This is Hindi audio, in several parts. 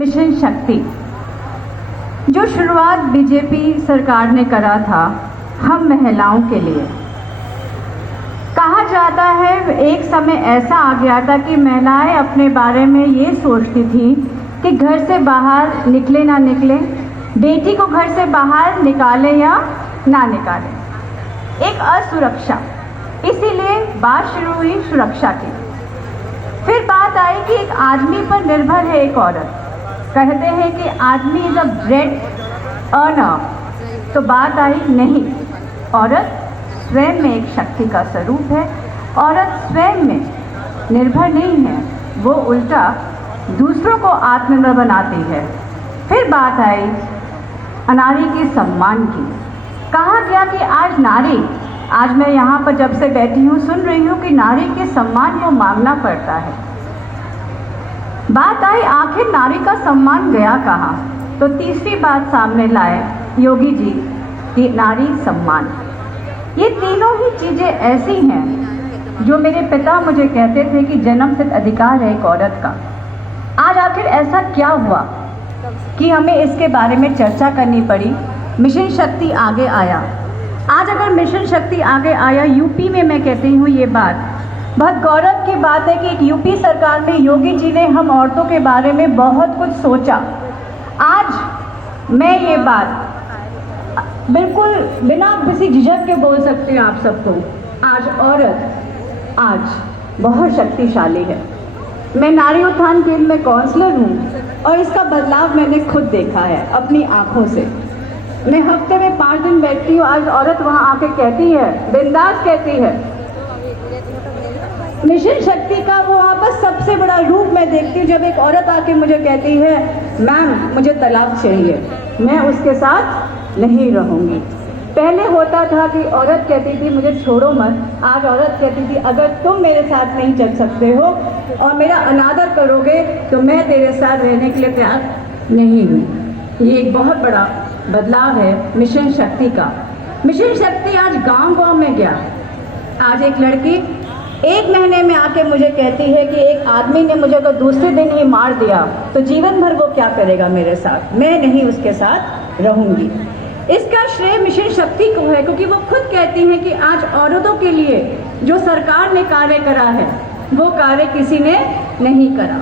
मिशन शक्ति जो शुरुआत बीजेपी सरकार ने करा था हम महिलाओं के लिए। कहा जाता है एक समय ऐसा आ गया था कि महिलाएं अपने बारे में ये सोचती थी कि घर से बाहर निकले ना निकले, बेटी को घर से बाहर निकाले या ना निकाले, एक असुरक्षा। इसीलिए बात शुरू हुई सुरक्षा की। फिर बात आई कि एक आदमी पर निर्भर है एक औरत। कहते हैं कि आदमी इज अ ब्रेड अर्नर। तो बात आई नहीं, औरत स्वयं में एक शक्ति का स्वरूप है। औरत स्वयं में निर्भर नहीं है, वो उल्टा दूसरों को आत्मनिर्भर बनाती है। फिर बात आई नारी के सम्मान की। कहा गया कि आज नारी, आज मैं यहाँ पर जब से बैठी हूँ सुन रही हूँ कि नारी के सम्मान को मांगना पड़ता है। बात आई आखिर नारी का सम्मान गया कहाँ? तो तीसरी बात सामने लाए योगी जी कि नारी सम्मान। ये तीनों ही चीज़ें ऐसी हैं जो मेरे पिता मुझे कहते थे कि जन्मसिद्ध अधिकार है एक औरत का। आज आखिर ऐसा क्या हुआ कि हमें इसके बारे में चर्चा करनी पड़ी। मिशन शक्ति आगे आया। आज अगर मिशन शक्ति आगे आया, यूपी में मैं कहती हूँ ये बात बहुत गौरव की बात है कि एक यूपी सरकार में योगी जी ने हम औरतों के बारे में बहुत कुछ सोचा। आज मैं ये बात बिल्कुल बिना किसी झिझक के बोल सकती हूँ आप सबको, आज औरत आज बहुत शक्तिशाली है। मैं नारी उत्थान केंद्र में काउंसलर हूँ और इसका बदलाव मैंने खुद देखा है अपनी आँखों से। मैं हफ्ते में 5 दिन बैठती हूँ, आज औरत वहाँ आके कहती है, बिंदास कहती है। मिशन शक्ति का वो वहाँ पर सबसे बड़ा रूप मैं देखती हूँ जब एक औरत आके मुझे कहती है मैम मुझे तलाक चाहिए, मैं उसके साथ नहीं रहूँगी। पहले होता था कि औरत कहती थी मुझे छोड़ो मत, आज औरत कहती थी अगर तुम मेरे साथ नहीं चल सकते हो और मेरा अनादर करोगे तो मैं तेरे साथ रहने के लिए तैयार नहीं हूँ। ये एक बहुत बड़ा बदलाव है मिशन शक्ति का। मिशन शक्ति आज गांव-गांव में गया। आज एक लड़की 1 महीने में आके मुझे कहती है कि एक आदमी ने मुझे अगर दूसरे दिन ही मार दिया तो जीवन भर वो क्या करेगा मेरे साथ, मैं नहीं उसके साथ रहूंगी। इसका श्रेय मिशन शक्ति को है क्योंकि वो खुद कहती हैं कि आज औरतों के लिए जो सरकार ने कार्य करा है वो कार्य किसी ने नहीं करा।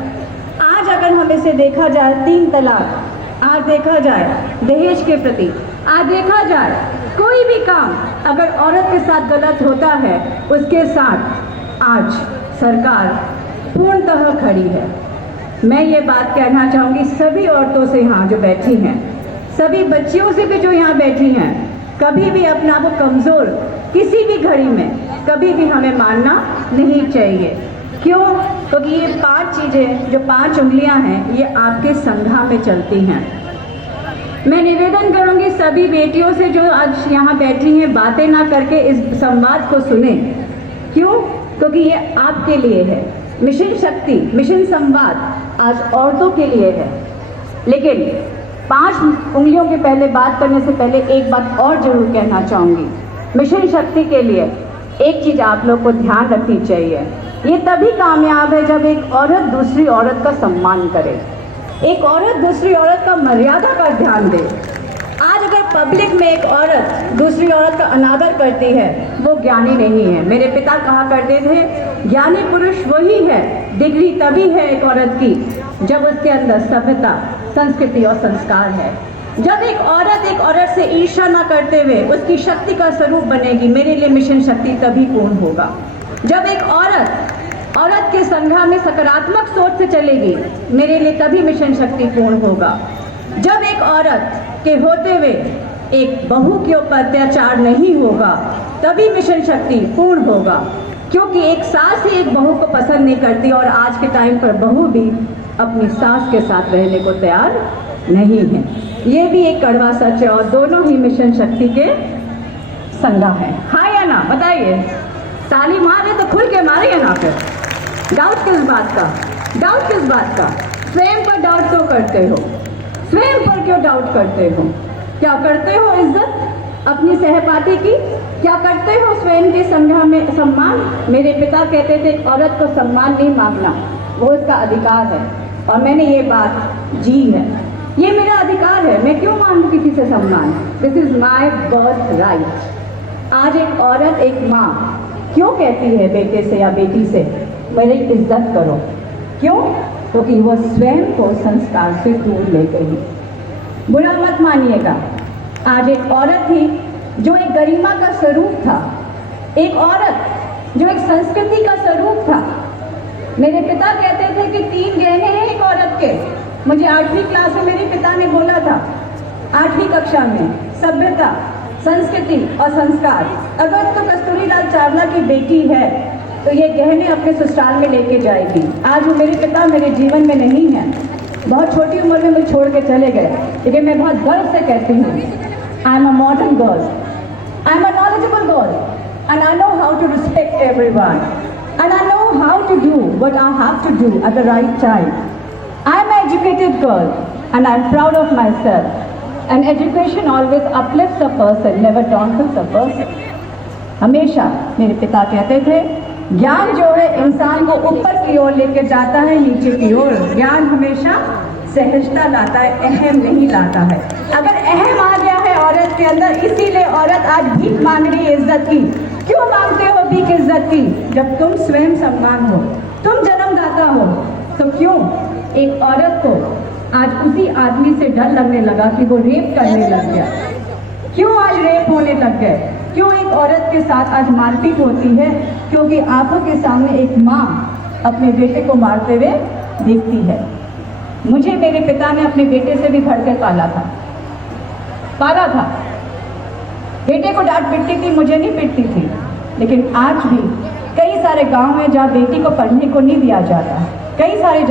आज अगर हम इसे देखा जाए 3 तलाक, आज देखा जाए दहेज के प्रति, आज देखा जाए कोई भी काम अगर औरत के साथ गलत होता है उसके साथ आज सरकार पूर्णतः खड़ी है। मैं ये बात कहना चाहूँगी सभी औरतों से यहाँ जो बैठी हैं, सभी बच्चियों से भी जो यहाँ बैठी हैं, कभी भी अपना को कमज़ोर किसी भी घड़ी में कभी भी हमें मानना नहीं चाहिए। क्यों? क्योंकि ये 5 चीज़ें जो 5 उंगलियां हैं ये आपके संघा में चलती हैं। मैं निवेदन करूंगी सभी बेटियों से जो आज यहाँ बैठी हैं बातें ना करके इस संवाद को सुने। क्यों? क्योंकि ये आपके लिए है। मिशन शक्ति, मिशन संवाद आज औरतों के लिए है। लेकिन 5 उंगलियों के पहले बात करने से पहले एक बात और जरूर कहना चाहूँगी। मिशन शक्ति के लिए एक चीज़ आप लोग को ध्यान रखनी चाहिए, ये तभी कामयाब है जब एक औरत दूसरी औरत का सम्मान करे, एक औरत दूसरी औरत का मर्यादा का ध्यान दे। आज अगर पब्लिक में एक औरत दूसरी औरत का अनादर करती है वो ज्ञानी नहीं है। मेरे पिता कहा करते थे ज्ञानी पुरुष वही है, डिग्री तभी है एक औरत की जब उसके अंदर सभ्यता, संस्कृति और संस्कार है। जब एक औरत से ईर्ष्या न करते हुए उसकी शक्ति का स्वरूप बनेगी, मेरे लिए मिशन शक्ति तभी पूर्ण होगा। जब एक औरत के संघा में सकारात्मक सोच से चलेगी, मेरे लिए तभी मिशन शक्ति पूर्ण होगा। जब एक औरत के होते हुए एक बहू के ऊपर अत्याचार नहीं होगा तभी मिशन शक्ति पूर्ण होगा। क्योंकि एक सास ही एक बहू को पसंद नहीं करती और आज के टाइम पर बहू भी अपनी सास के साथ रहने को तैयार नहीं है। ये भी एक कड़वा सच है और दोनों ही मिशन शक्ति के संघा हैं। हाँ या ना बताइए? ताली मारे तो खुल के मारे या ना? फिर डाउट किस बात का? डाउट किस बात का? स्वयं पर डाउट क्यों करते हो? स्वयं पर क्यों डाउट करते हो? क्या करते हो इज्जत अपनी सहपाठी की? क्या करते हो स्वयं के संघा में सम्मान? मेरे पिता कहते थे औरत को सम्मान नहीं मांगना, वो इसका अधिकार है। और मैंने ये बात जी है। ये मेरा अधिकार है, मैं क्यों मांगू किसी से सम्मान? This is my birth right. आज एक औरत, एक माँ क्यों कहती है बेटे से या बेटी से मेरी इज्जत करो? क्यों? क्योंकि वह स्वयं को संस्कार से दूर ले गई। बुरा मत मानिएगा, आज एक औरत थी जो एक गरिमा का स्वरूप था, एक औरत जो एक संस्कृति का स्वरूप था। मेरे पिता कहते थे कि 3 गहने हैं एक औरत के। मुझे 8वीं क्लास में मेरे पिता ने बोला था, 8वीं कक्षा में, सभ्यता, संस्कृति और संस्कार। अगर तो कस्तूरीलाल चावला की बेटी है तो ये गहने अपने ससुराल में लेके जाएगी। आज वो मेरे पिता मेरे जीवन में नहीं है, बहुत छोटी उम्र में मुझे छोड़ के चले गए, लेकिन मैं बहुत गर्व से कहती हूँ, I am a modern girl, I am a knowledgeable girl, and I know how to respect everyone, and I know how to do what I have to do at the right time. I am an educated girl and I am proud of my self, and education always uplifts a person, never downfalls a person. हमेशा मेरे पिता कहते थे, ज्ञान जो है इंसान को ऊपर की ओर लेकर जाता है, नीचे की ओर। ज्ञान हमेशा सहजता लाता है, अहम नहीं लाता है। अगर अहम आ गया है औरत के अंदर, इसीलिए औरत आज भीख मांग रही है इज्जत की। क्यों मांगते हो भीख इज्जत की? जब तुम स्वयं सम्मान हो, तुम जन्मदाता हो, तो क्यों एक औरत को आज उसी आदमी से डर लगने लगा कि वो रेप करने लग गया? क्यों आज रेप होने लग गए? क्यों एक औरत के साथ आज मारपीट होती है? क्योंकि आंखों के सामने एक माँ अपने बेटे को मारते हुए देखती है। मुझे मेरे पिता ने अपने बेटे से भी बढ़कर पाला था। बेटे को डांट पिटती थी, मुझे नहीं पिटती थी। लेकिन आज भी कई सारे गांव हैं जहाँ बेटी को पढ़ने को नहीं दिया जाता, कई सारे